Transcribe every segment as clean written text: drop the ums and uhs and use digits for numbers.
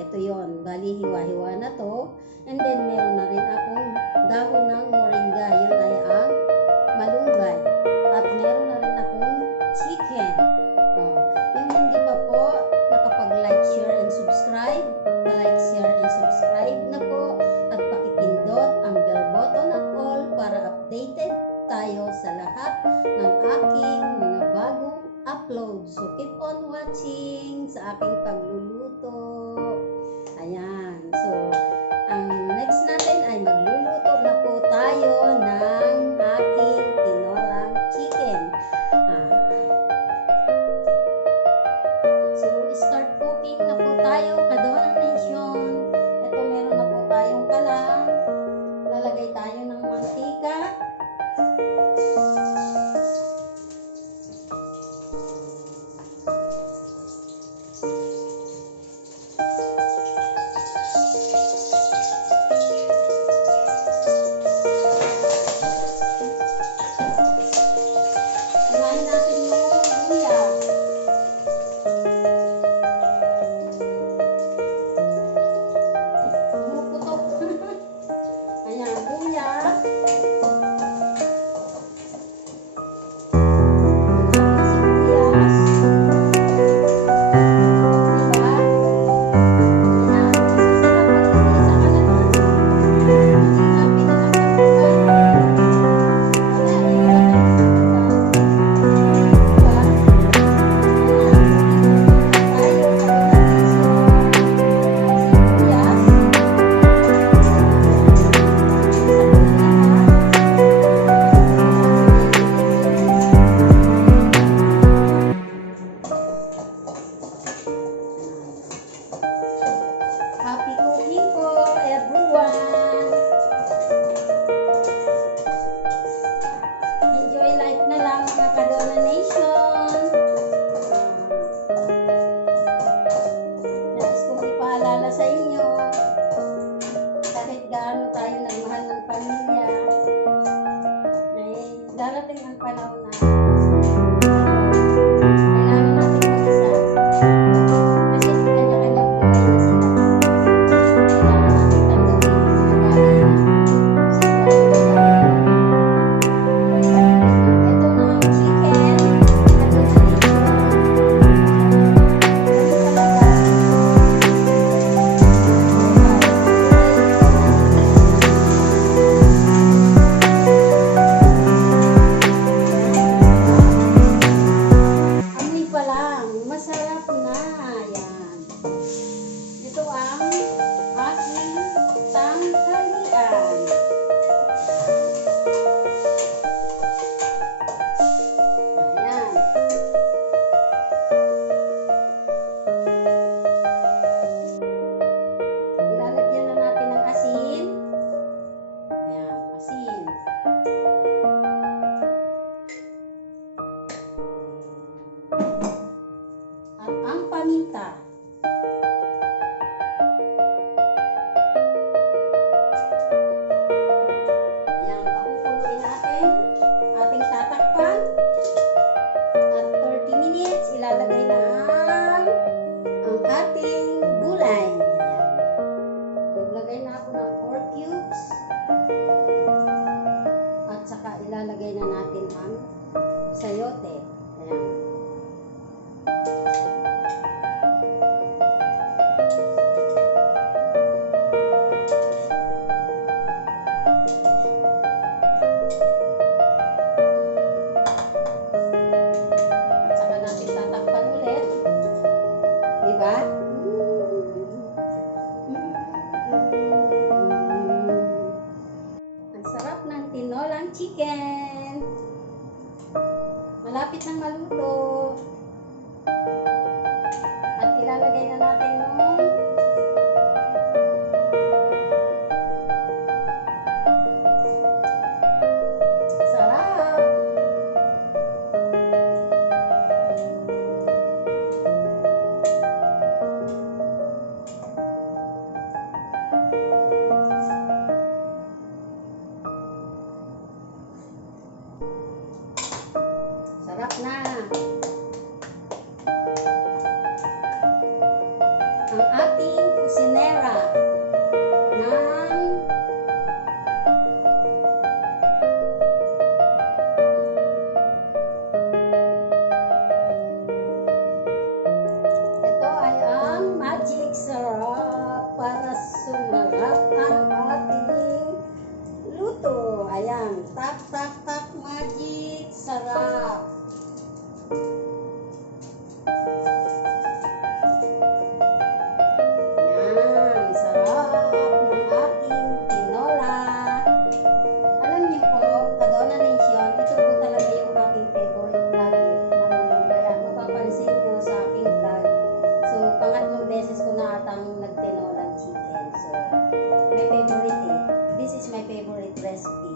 Ito yon, bali hiwa-hiwa na to. And then meron na rin akong dahon ng moringa, yun ay ang malunggay. At meron na rin akong chicken. Yung hindi pa po nakapag-like, share, and subscribe, like, share, and subscribe na po. At pakipindot ang bell button at all para updated tayo sa lahat ng aking mga bagong upload. So keep on watching sa aking pagluluto. Ayan. So, ang next natin ay magluluto na po tayo ng aking tinolang chicken. So, start cooking na po tayo, Kadonang Nation. Ito, meron na po tayong kalan. Lalagay tayo ng mantika. Sa inyo, kahit gaano tayo nagmahal ng pamilya, may darating ang panahon na kailangan natin mag-isa kasi kanya-kanya buhay na sila. Kailangan natin tanggapin yung mga bagay na ito na ang chicken. Masarap na. Yan. Ito ang aking tanghalian. Ayan. Ilalagyan na natin ng asin. Ayan, asin. Paminta. Ayan, pakukuluin natin. Ating tatakpan. At 30 minutes, ilalagay na ang ating gulay. Ayan. Naglagay na ako ng 4 cubes. At saka ilalagay na natin ang sayote. Ayan. Ang sarap ng tinolang chicken. Malapit nang maluto. At ilalagay na natin yung sarap. Sarap na. batang nagtinolang chicken. So, my favorite eh. This is my favorite recipe.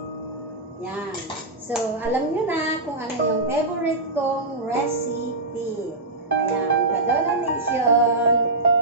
Yan. So, alam nyo na kung ano yung favorite kong recipe. Ayan, Kadola Nation.